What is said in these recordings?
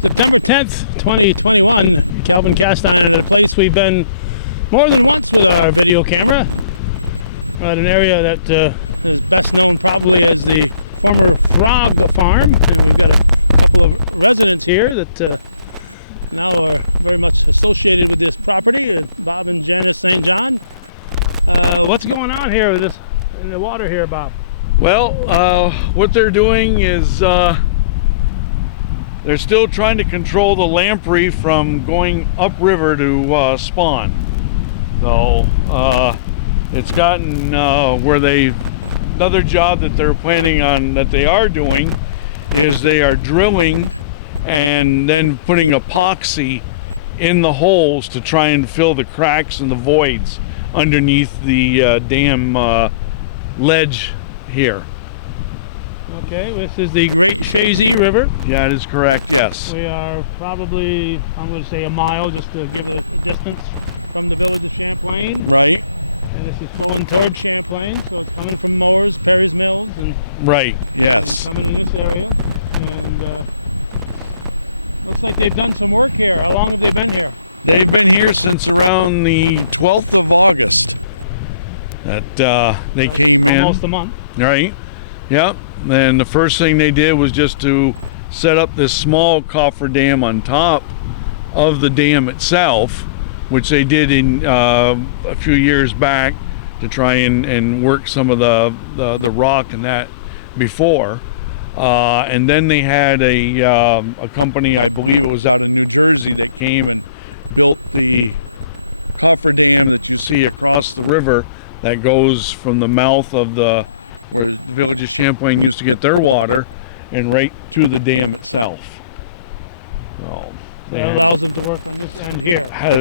September 10th, 2021, Calvin cast iron at a place we've been more than once with our video camera. We're at an area that probably is the former Rob farm. Here that what's going on here with this in the water here, Bob? Well, what they're doing is they're still trying to control the lamprey from going upriver to spawn. So it's gotten where another job that they're planning on, that they are doing, is they are drilling and then putting epoxy in the holes to try and fill the cracks and the voids underneath the dam ledge here. Okay, this is the Great Chazy River. Yeah, it is correct, yes. We are probably, I'm going to say a mile just to give it a distance. And this is flowing towards Champlain. Right, yes. Coming in this area. And they've done for how long have they been here? They've been here since around the 12th. That they came in. Almost a month. Right. Yep. And the first thing they did was just to set up this small cofferdam on top of the dam itself, which they did in a few years back to try and work some of the rock and that before. And then they had a company, I believe it was out in New Jersey, that came and built the cofferdam that you see across the river that goes from the mouth of the village of Champlain used to get their water and right to the dam itself. So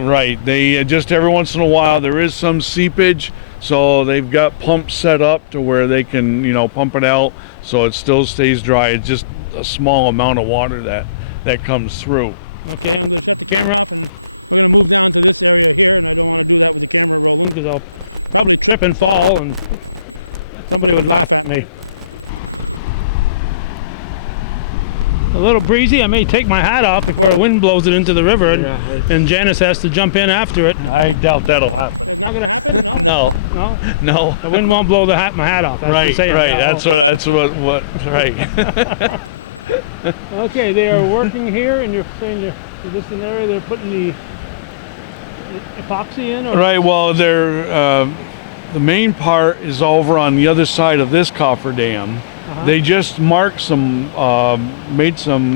right, they just every once in a while there is some seepage, so they've got pumps set up to where they can, pump it out so it still stays dry. It's just a small amount of water that comes through. Okay, camera. Because I'll probably trip and fall and somebody would laugh at me. A little breezy. I may take my hat off before the wind blows it into the river, and Janice has to jump in after it. I doubt that'll happen. No. No. The wind won't blow my hat off. Right. That's what. Right. Okay, they are working here, and you're saying is this an area they're putting the epoxy in? Or? Right. Well, the main part is over on the other side of this cofferdam. They just marked made some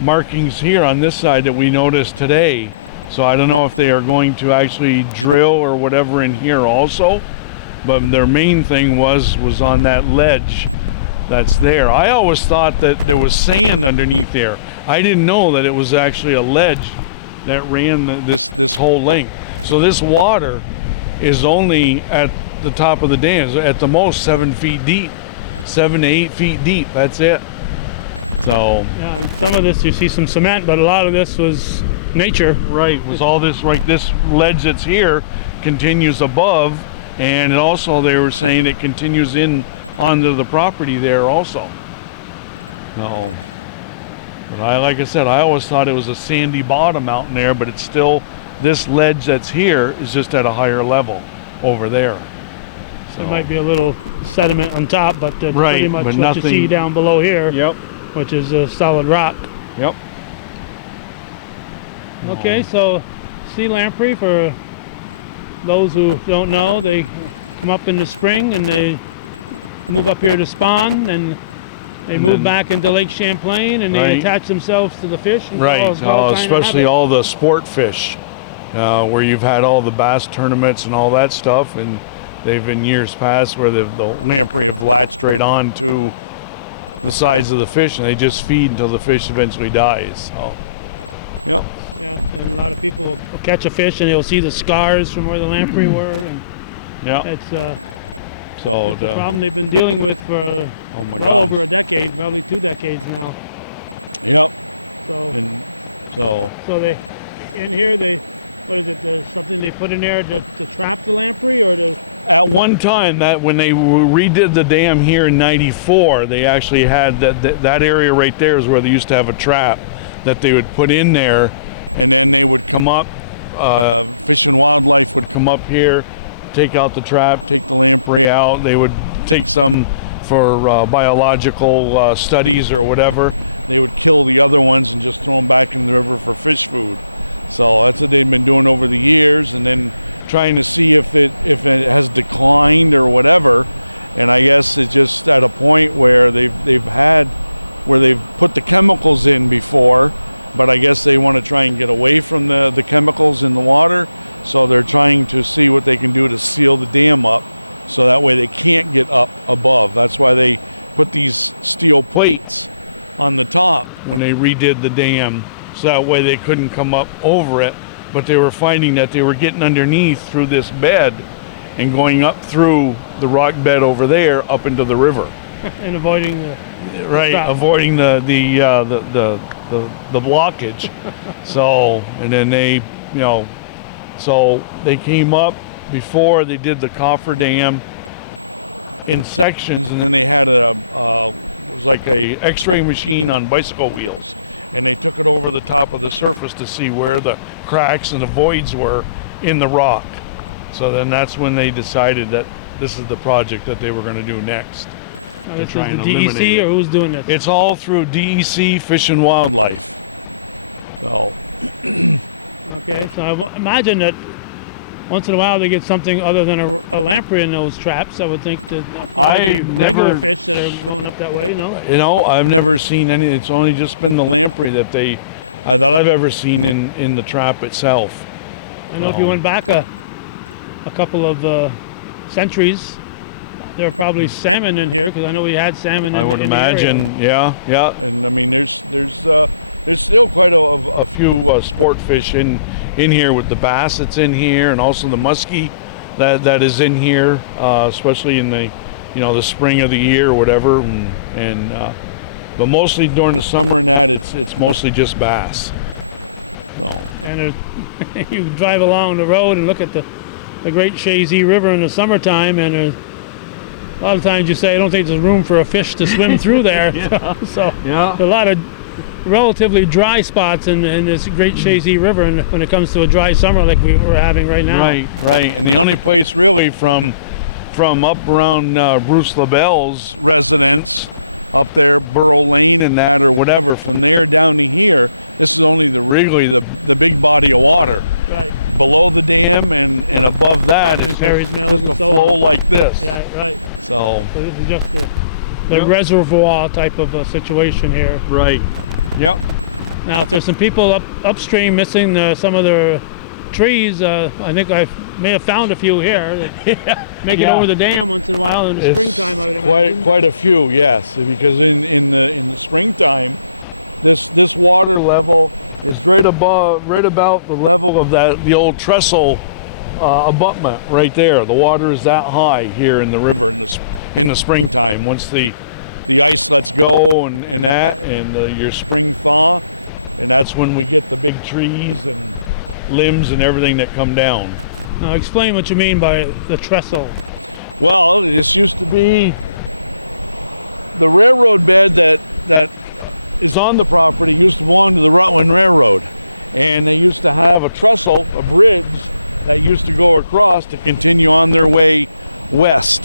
markings here on this side that we noticed today. So I don't know if they are going to actually drill or whatever in here also, but their main thing was on that ledge that's there. I always thought that there was sand underneath there. I didn't know that it was actually a ledge that ran this whole length. So this water is only at the top of the dam, at the most 7 feet deep. 7 to 8 feet deep, that's it. So yeah, some of this you see some cement, but a lot of this was nature. Right, was all this, right, this ledge that's here continues above, and it also, they were saying it continues in onto the property there also. So, but like I said, I always thought it was a sandy bottom out in there, but it's still, this ledge that's here is just at a higher level over there. So. There might be a little sediment on top, but right, pretty much what you see down below here, yep, which is a solid rock. Yep. Okay, so sea lamprey, for those who don't know, they come up in the spring and they move up here to spawn, and they move back into Lake Champlain, and they attach themselves to the fish. And right, especially all the sport fish, where you've had all the bass tournaments and all that stuff, and they've been years past where the lamprey have latched right on to the sides of the fish, and they just feed until the fish eventually dies. So. People will catch a fish and they'll see the scars from where the lamprey were, and it's a problem they've been dealing with for over probably 2 decades now. So they in here they put in there to. One time that when they redid the dam here in '94, they actually had that area right there is where they used to have a trap, that they would put in there, come up, come up here, take out the trap, take the Lamprey out. They would take them for biological studies or whatever. Trying. Wait, when they redid the dam, so that way they couldn't come up over it, but they were finding that they were getting underneath through this bed and going up through the rock bed over there up into the river. And avoiding the trap. Avoiding the blockage. So, and then they, so they came up before they did the cofferdam in sections, and then like a X-ray machine on bicycle wheels over the top of the surface to see where the cracks and the voids were in the rock. So then that's when they decided that this is the project that they were going to do next. Now, this is the DEC, or who's doing this? It's all through DEC, Fish and Wildlife. Okay, so I imagine that once in a while they get something other than a lamprey in those traps. I would think that they're going up that way, I've never seen any. It's only just been the lamprey that I've ever seen in the trap itself. I know if you went back a couple of centuries, there are probably salmon in here, because I know we had salmon in I would in imagine, the area. yeah. A few sport fish in here with the bass that's in here, and also the muskie that is in here, especially in the the spring of the year or whatever, but mostly during the summer it's mostly just bass. And you drive along the road and look at the Great Chazy River in the summertime, and a lot of times you say, I don't think there's room for a fish to swim through there. So Yeah. a lot of relatively dry spots in this Great Chazy River, and when it comes to a dry summer like we're having right now. Right. And the only place really from up around Bruce LaBelle's residence, up there, Berlin and that, whatever, from there, Wrigley, the water. And above that, it's very low like this. Right. So this is just the reservoir type of a situation here. Right. Yep. Now, if there's some people upstream missing some of their trees, I think I may have found a few here that make it over the dam. It's quite a few, yes, because water level is right about the level of the old trestle abutment right there. The water is that high here in the river in the springtime. Once the go and your spring, that's when we get big trees, limbs, and everything that come down. Now, explain what you mean by the trestle. Well, it's on the railroad, and we have a trestle used to go across to continue their way west.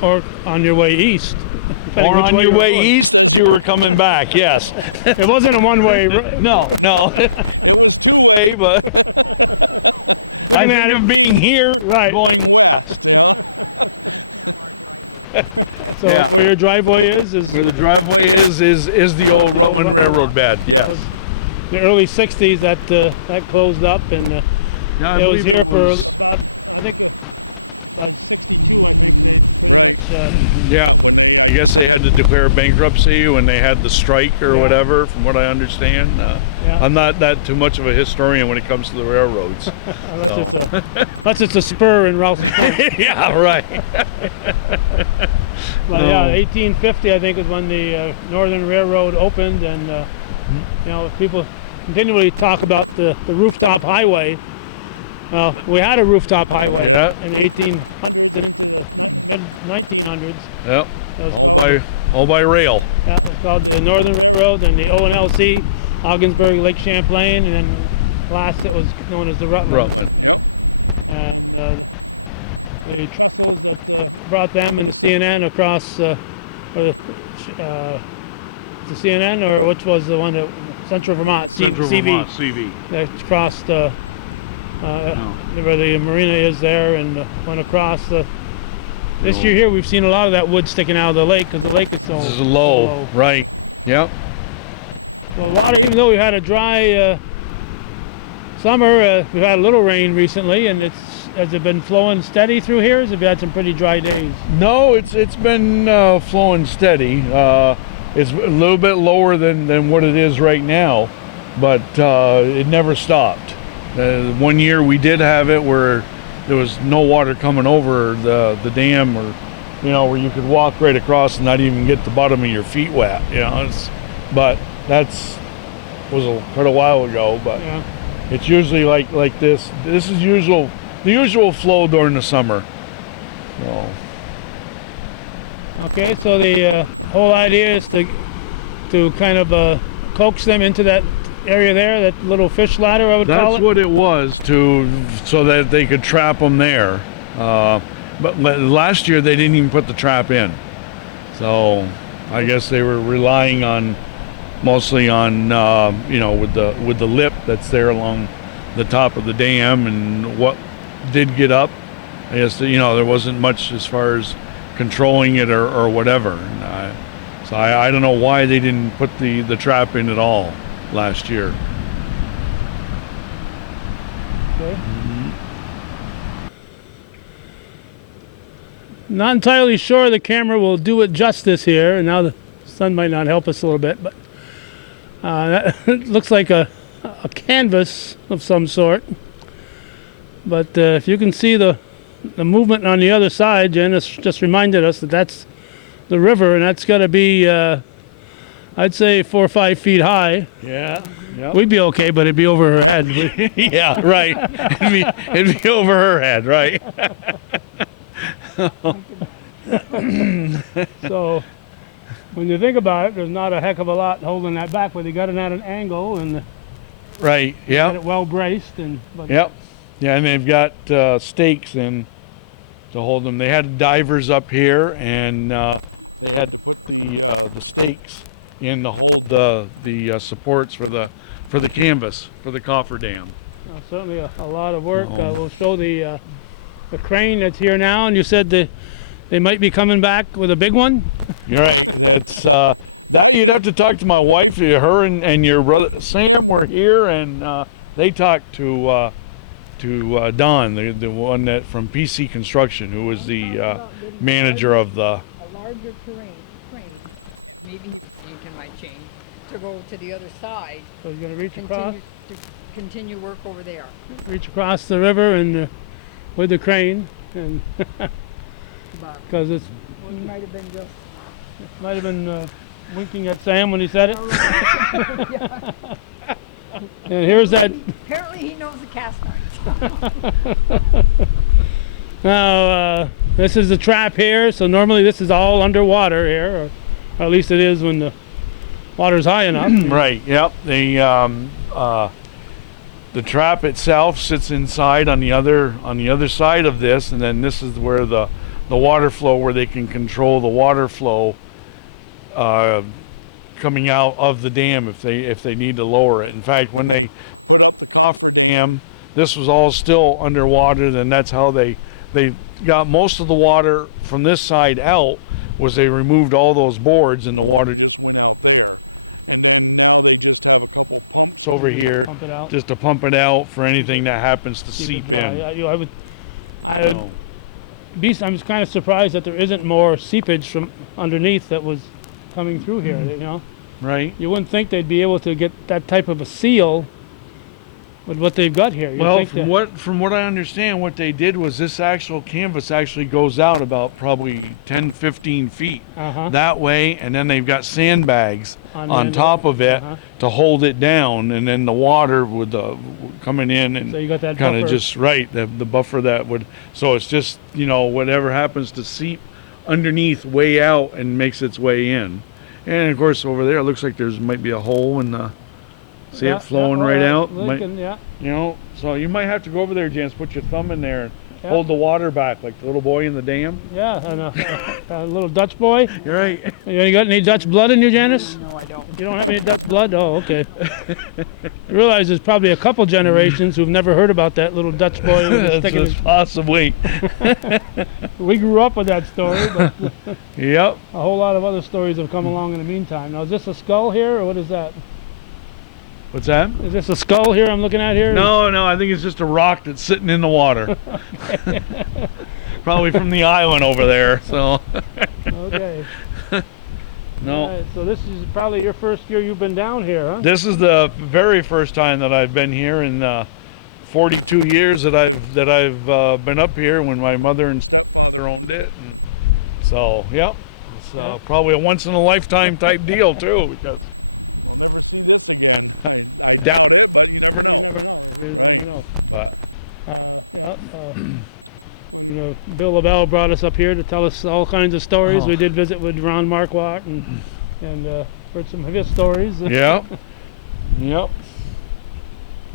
Or on your way east. Or on your way east as you were coming back, yes. It wasn't a one-way. No. Hey, but I think of being here, right, going west. So where your driveway is where the driveway is the old Roman Railroad bed. Yes. The early '60s that closed up, and it was here for I think. I guess they had to declare bankruptcy when they had the strike or whatever, from what I understand. I'm not that too much of a historian when it comes to the railroads. Unless it's a spur in Rouse's Point. Yeah, right. But 1850, I think, is when the Northern Railroad opened, and people continually talk about the rooftop highway. Well, we had a rooftop highway in the 1800s, 1900s. Yep. All by rail. Yeah. called the Northern Railroad, and the O&LC, Ogdensburg, Lake Champlain, and then last it was known as the Rutland. And they brought them and the CNN across, or the CNN, or which was the one that Central Vermont, Central CV, Vermont, CV. that crossed where the marina is there, and went across the. This year here, we've seen a lot of that wood sticking out of the lake because the lake is so This is low, low. right? Yep. So a lot of, even though we had a dry summer, we've had a little rain recently, and has it been flowing steady through here? Or have you had some pretty dry days? No, it's been flowing steady. It's a little bit lower than what it is right now, but it never stopped. One year we did have it where there was no water coming over the dam, or where you could walk right across and not even get the bottom of your feet wet. But was quite a while ago. But Yeah. it's usually like this. This is the usual flow during the summer. So. Okay, so the whole idea is to kind of coax them into that area there, that little fish ladder, I would call it. That's what it was, so that they could trap them there. But last year they didn't even put the trap in. So I guess they were relying mostly on with the lip that's there along the top of the dam, and what did get up. I guess there wasn't much as far as controlling it or whatever. So I don't know why they didn't put the trap in at all last year. Okay. Not entirely sure the camera will do it justice here, and now the sun might not help us a little bit, but that looks like a canvas of some sort. But if you can see the movement on the other side, Janice just reminded us that that's the river, and that's got to be I'd say 4 or 5 feet high. Yeah. Yep. We'd be okay, but it'd be over her head. Yeah, right. It'd be over her head, right? So when you think about it, there's not a heck of a lot holding that back, but they got it at an angle and Right. got Yeah. it well braced. But Yep. Yeah, and they've got stakes in to hold them. They had divers up here, and they had the stakes in to hold the supports for the canvas for the cofferdam. Certainly a lot of work. We'll show the crane that's here now, and you said they might be coming back with a big one. You're right. It's you'd have to talk to my wife. Her and your brother Sam were here, and they talked to Don, the one that from PC Construction, who was the manager of the. A larger crane, maybe engine might change, to go to the other side. So you're going to reach across, Continue work over there. reach across the river and with the crane, and because it's Well, you might have been just. might have been winking at Sam when he said it. And here's that. Apparently he knows the cast iron. Now, this is the trap here, so normally this is all underwater here, or at least it is when the water's high enough. Right. Yep. The trap itself sits inside on the other side of this, and then this is where the water flow, where they can control the water flow coming out of the dam if they need to lower it. In fact, when they put up the cofferdam, this was all still underwater. Then that's how they got most of the water from this side out. Was they removed all those boards and the water it's over here Pump it out. just to pump it out for anything that happens to Keep seep it dry. in. I would I'm kind of surprised that there isn't more seepage from underneath that was coming through here. Right. You wouldn't think they'd be able to get that type of a seal with what they've got here. You'd Well, think from what I understand, what they did was this actual canvas actually goes out about probably 10, 15 feet that way, and then they've got sandbags on top of it to hold it down, and then the water would coming in and So you got that kind of buffer. just the buffer that would. So it's just whatever happens to seep underneath way out and makes its way in, And of course, over there, it looks like there's might be a hole in the. See Yeah, it flowing yeah, right oh, out. Might, Lincoln, yeah. you know, so you might have to go over there, Jens. Put your thumb in there and Yeah. hold the water back, like the little boy in the dam. Yeah, and a little Dutch boy. You're right. You got any Dutch blood in you, Janice? No, I don't. You don't have any Dutch blood? Oh, okay. You realize there's probably a couple generations who've never heard about that little Dutch boy who was sticking his... Possibly. We grew up with that story, but Yep. a whole lot of other stories have come along in the meantime. Now, is this a skull here, or what is that? What's that? Is this a skull here I'm looking at here? No, no. I think it's just a rock that's sitting in the water. Probably from the island over there. So. Okay. No. All right, so this is probably your first year you've been down here, huh? This is the very first time that I've been here in 42 years that I've been up here when my mother and stepmother owned it. And so, yep. It's probably a once in a lifetime type deal too, because down. You know, you know, Bill LaBelle brought us up here to tell us all kinds of stories. Oh. We did visit with Ron Marquardt and heard some of his stories. Yep. Yep.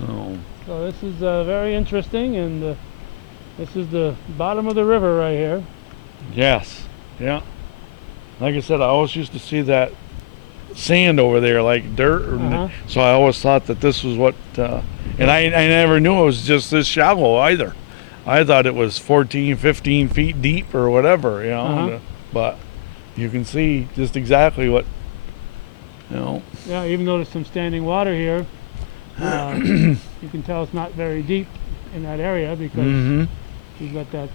Oh. So this is very interesting, and this is the bottom of the river right here. Yes. Yeah. Like I said, I always used to see that sand over there like dirt, so I always thought that this was what, and I never knew it was just this shallow either. I thought it was 14, 15 feet deep or whatever, you know, but you can see just exactly what, you know. Yeah, even though there's some standing water here, you can tell it's not very deep in that area because you've got that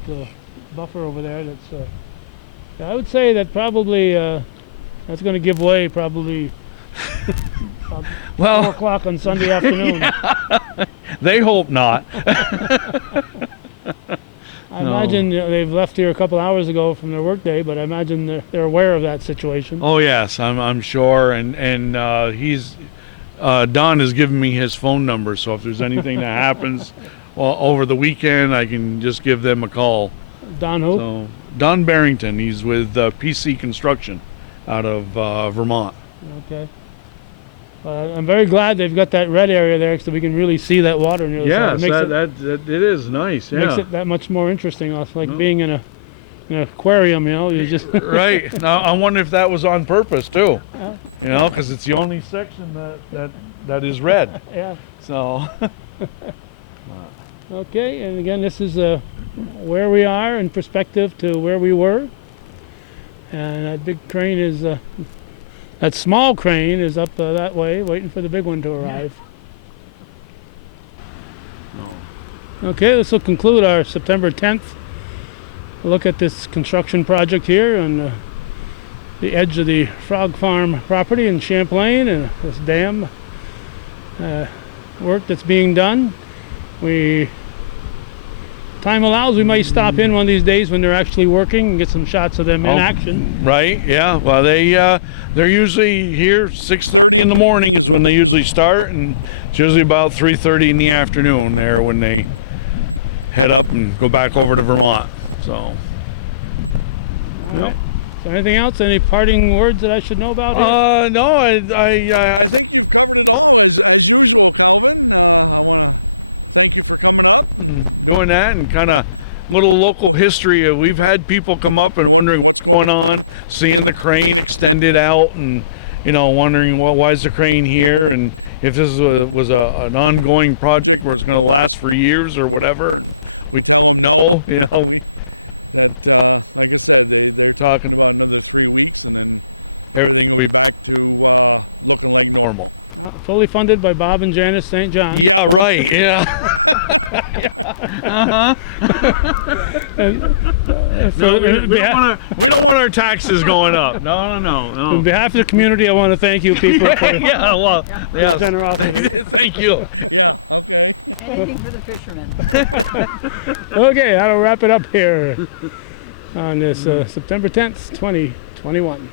buffer over there that's, I would say that probably that's going to give way probably well, 4 o'clock on Sunday afternoon. Yeah. They hope not. I imagine they've left here a couple hours ago from their workday, but I imagine they're aware of that situation. Oh yes, I'm sure, and he's Don has given me his phone number, so if there's anything that happens over the weekend, I can just give them a call. Don who? So, Don Barrington. He's with PC Construction out of Vermont. Okay. I'm very glad they've got that red area there so we can really see that water near the side. Yes, it is nice. Yeah. Makes it that much more interesting. It's like being in an aquarium, you know. You just right. Now I wonder if that was on purpose too. You know, because it's the only section that is red. Yeah. So. Okay, and again, this is where we are in perspective to where we were. And that big crane is, that small crane is up that way, waiting for the big one to arrive. Okay, this will conclude our September 10th look at this construction project here on the edge of the Frog Farm property in Champlain, and this dam work that's being done. Time allows, we might stop in one of these days when they're actually working and get some shots of them in action. Right, yeah. Well, they're usually here 6:30 in the morning is when they usually start, and it's usually about 3:30 in the afternoon there when they head up and go back over to Vermont. So. All right. So anything else? Any parting words that I should know about here? No, I think doing that and kind of little local history. We've had people come up and wondering what's going on, seeing the crane extended out, and wondering, well, why is the crane here, and if this was an ongoing project where it's going to last for years or whatever. We don't know. Talking everything we normal. Fully funded by Bob and Janice St. John. Yeah, right. Yeah. We don't want our taxes going up. No. On behalf of the community, I want to thank you people for your generosity. Thank you. Anything for the fishermen. Okay, that'll wrap it up here on this September 10th, 2021.